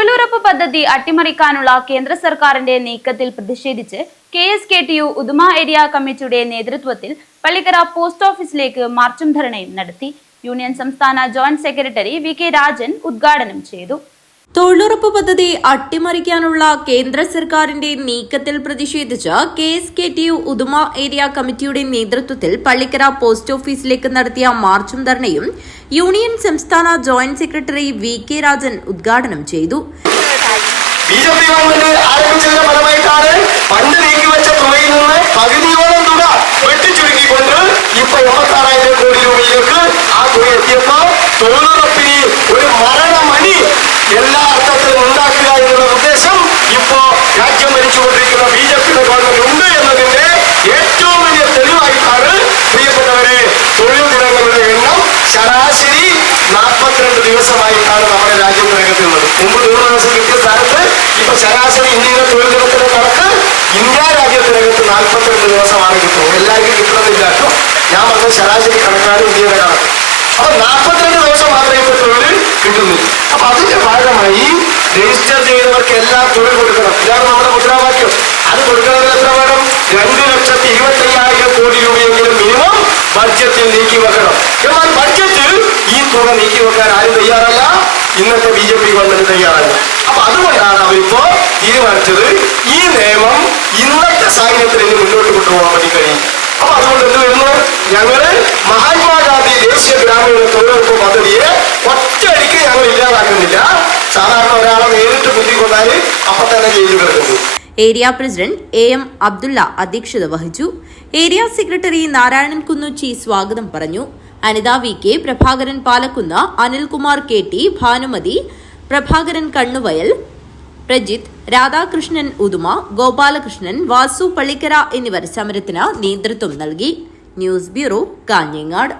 തൊഴിലുറപ്പ് പദ്ധതി അട്ടിമറിക്കാനുള്ള കേന്ദ്ര സർക്കാരിന്റെ നീക്കത്തിൽ പ്രതിഷേധിച്ച് KSKTU ഉദുമ ഏരിയ കമ്മിറ്റിയുടെ നേതൃത്വത്തിൽ പള്ളിക്കര പോസ്റ്റ് ഓഫീസിലേക്ക് മാർച്ചും ധർണയും നടത്തി. യൂണിയൻ സംസ്ഥാന ജോയിന്റ് സെക്രട്ടറി VK രാജൻ ഉദ്ഘാടനം ചെയ്തു. തൊഴിലുറപ്പ് പദ്ധതി അട്ടിമറിക്കാനുള്ള കേന്ദ്ര സർക്കാരിന്റെ നീക്കത്തിൽ പ്രതിഷേധിച്ച് KSKTU ഉദുമ ഏരിയ കമ്മിറ്റിയുടെ നേതൃത്വത്തിൽ പള്ളിക്കര പോസ്റ്റ് ഓഫീസിലേക്ക് നടത്തിയ മാർച്ചും ധർണയും യൂണിയൻ സംസ്ഥാന ജോയിന്റ് സെക്രട്ടറി VK രാജൻ ഉദ്ഘാടനം ചെയ്തു. ബിജെപി ഗവൺമെന്റ് ആരംഭിച്ചതിന്റെ ഫലമായിട്ടാണ് പണ്ട് നീക്കിവെച്ച തുകയിൽ നിന്ന് പകുതിയോളം തുക വെട്ടിച്ചുരുക്കിക്കൊണ്ട് ഇപ്പൊ 86,000 കോടി രൂപയിലേക്ക് ആ തുക എത്തിയപ്പോൾ തൊഴിലുറപ്പിന് ഒരു മരണമണി എല്ലാ അർത്ഥത്തിലും ഉണ്ടാക്കുക എന്നുള്ള ഉദ്ദേശം ഇപ്പോ രാജ്യം ഭരിച്ചുകൊണ്ടിരിക്കുന്ന ബിജെപിയുടെ ഗവൺമെന്റ് ഉണ്ട് എന്നതിന്റെ ഏറ്റവും വലിയ തെളിവായിട്ടാണ് പ്രിയപ്പെട്ടവരെ തൊഴിൽ ദിനങ്ങളുടെ എണ്ണം ശരാശരി 42 ദിവസമായിട്ടാണ് നമ്മുടെ രാജ്യത്ത് രംഗത്തുള്ളത്. മുമ്പ് 100 ദിവസം കിട്ടിയ സ്ഥാനത്ത് ഇപ്പൊ ശരാശരി ഇന്ത്യയിലെ തൊഴിൽ ദിനത്തിന്റെ കണക്ക് ഇന്ത്യ രാജ്യത്തിനകത്ത് 42 ദിവസമാണ് കിട്ടുന്നത്. എല്ലാവർക്കും കിട്ടുന്നില്ല കേട്ടോ. ഞാൻ പറഞ്ഞ ശരാശരി കണക്കാണ് ഇന്ത്യയുടെ കണക്ക്. അപ്പൊ 42 ദിവസം മാത്രമേ ഇപ്പൊ തൊഴിൽ കിട്ടുന്നു. അപ്പൊ അതിന്റെ ഭാഗമായി രജിസ്റ്റർ ചെയ്തവർക്ക് എല്ലാം തൊഴിൽ കൊടുക്കണം. ഇതാണ് നമ്മുടെ മുദ്രാവാക്യം. അത് കൊടുക്കണമെങ്കിൽ എത്ര വേണം? 2,25,000 കോടി രൂപയെങ്കിലും മിനിമം ബഡ്ജറ്റിൽ നീക്കി വെക്കണം. എന്നാൽ ബഡ്ജറ്റിൽ ഈ തുക നീക്കി വെക്കാൻ ആരും തയ്യാറല്ല. ഇന്നത്തെ BJP ഗവൺമെന്റ് തയ്യാറല്ല. അപ്പൊ അതുകൊണ്ടാണ് അവരിപ്പോ തീരുമാനിച്ചത് ഈ നിയമം ഇന്നത്തെ സാഹചര്യത്തിൽ ഇനി മുന്നോട്ട് കൊണ്ടുപോകാൻ വേണ്ടി കഴിയും. അപ്പൊ അതുകൊണ്ട് എന്ത് വരുന്നു? ഞങ്ങള് മഹാത്മാഗാന്ധി ദേശീയ ഗ്രാമീണ തൊഴിലുറപ്പ് പദ്ധതിയെ ഒറ്റയടിക്ക് ഞങ്ങൾ ഇല്ലാതാക്കുന്നില്ല. സാധാരണ ഒരാളെ നേരിട്ട് കുത്തിക്കൊണ്ടാല് അപ്പൊ തന്നെ ജയിലിൽ കിടക്കുന്നു. ഏരിയ പ്രസിഡന്റ് AM അബ്ദുള്ള അധ്യക്ഷത വഹിച്ചു. ഏരിയ സെക്രട്ടറി നാരായണൻ കുന്നുച്ചി സ്വാഗതം പറഞ്ഞു. അനിത VK, പ്രഭാകരൻ പാലക്കുന്ന്, അനിൽകുമാർ KT, ഭാനുമതി, പ്രഭാകരൻ കണ്ണുവയൽ, പ്രജിത്ത്, രാധാകൃഷ്ണൻ ഉദുമ, ഗോപാലകൃഷ്ണൻ, വാസു പള്ളിക്കര എന്നിവർ സമരത്തിന് നേതൃത്വം നൽകി. News bureau, Kanhangad.